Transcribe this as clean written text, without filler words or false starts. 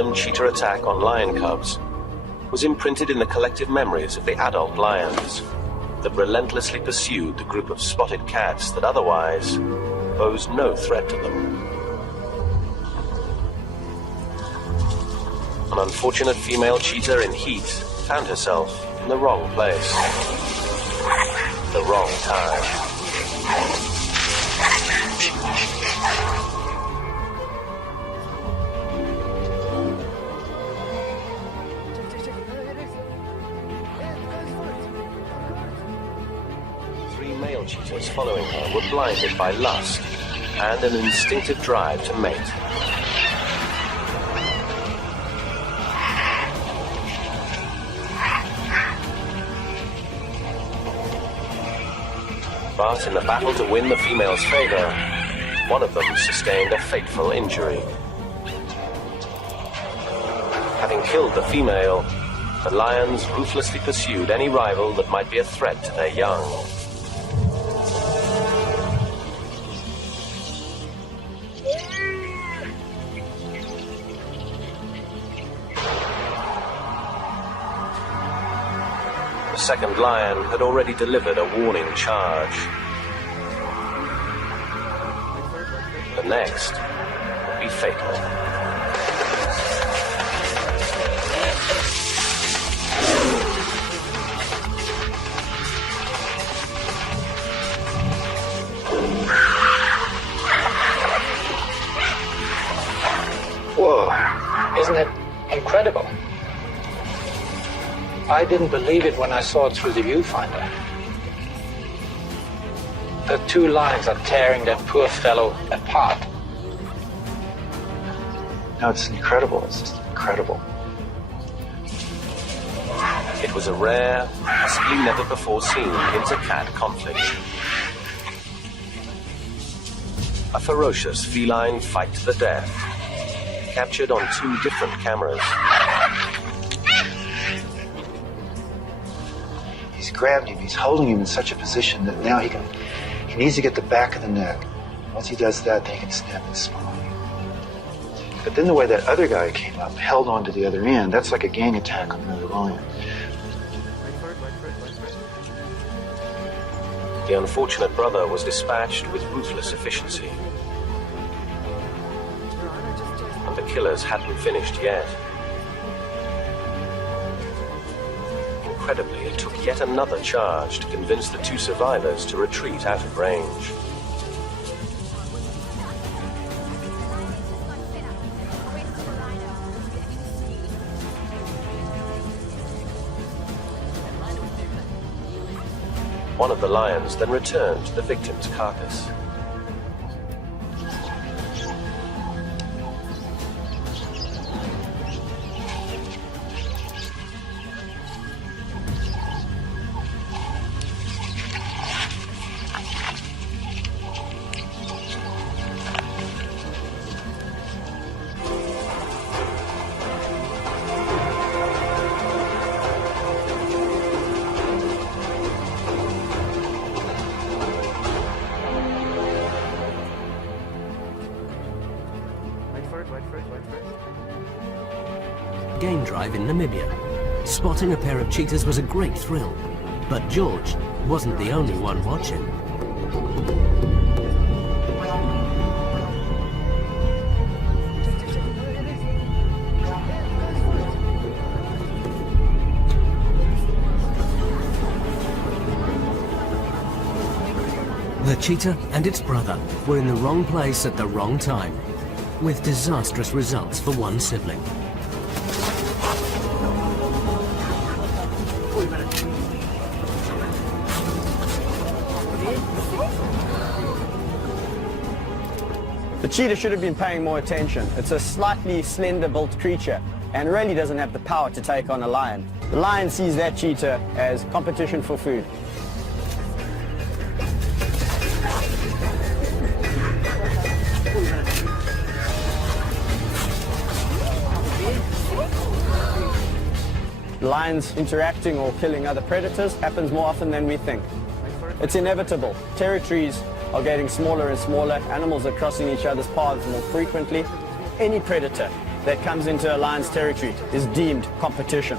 random cheetah attack on lion cubs was imprinted in the collective memories of the adult lions that relentlessly pursued the group of spotted cats that otherwise posed no threat to them. An unfortunate female cheetah in heat found herself in the wrong place, the wrong time. Three male cheetahs following her were blinded by lust and an instinctive drive to mate. But in the battle to win the female's favor, one of them sustained a fateful injury. Having killed the female, the lions ruthlessly pursued any rival that might be a threat to their young. The second lion had already delivered a warning charge. The next would be fatal. Whoa, isn't it incredible? I didn't believe it when I saw it through the viewfinder. The two lions are tearing that poor fellow apart. No, it's incredible. It's just incredible. It was a rare, possibly never before seen inter-cat conflict. A ferocious feline fight to the death, captured on two different cameras. He's grabbed him. He's holding him in such a position that now he needs to get the back of the neck. Once he does that, then he can snap his spine. But then the way that other guy came up, held on to the other end, that's like a gang attack on another lion. The unfortunate brother was dispatched with ruthless efficiency. And the killers hadn't finished yet. Incredibly, it took yet another charge to convince the two survivors to retreat out of range. One of the lions then returned to the victim's carcass. Game drive in Namibia. Spotting a pair of cheetahs was a great thrill, but George wasn't the only one watching. The cheetah and its brother were in the wrong place at the wrong time, with disastrous results for one sibling. The cheetah should have been paying more attention. It's a slightly slender-built creature and really doesn't have the power to take on a lion. The lion sees that cheetah as competition for food. Lions interacting or killing other predators happens more often than we think. It's inevitable. Territories are getting smaller and smaller. Animals are crossing each other's paths more frequently. Any predator that comes into a lion's territory is deemed competition.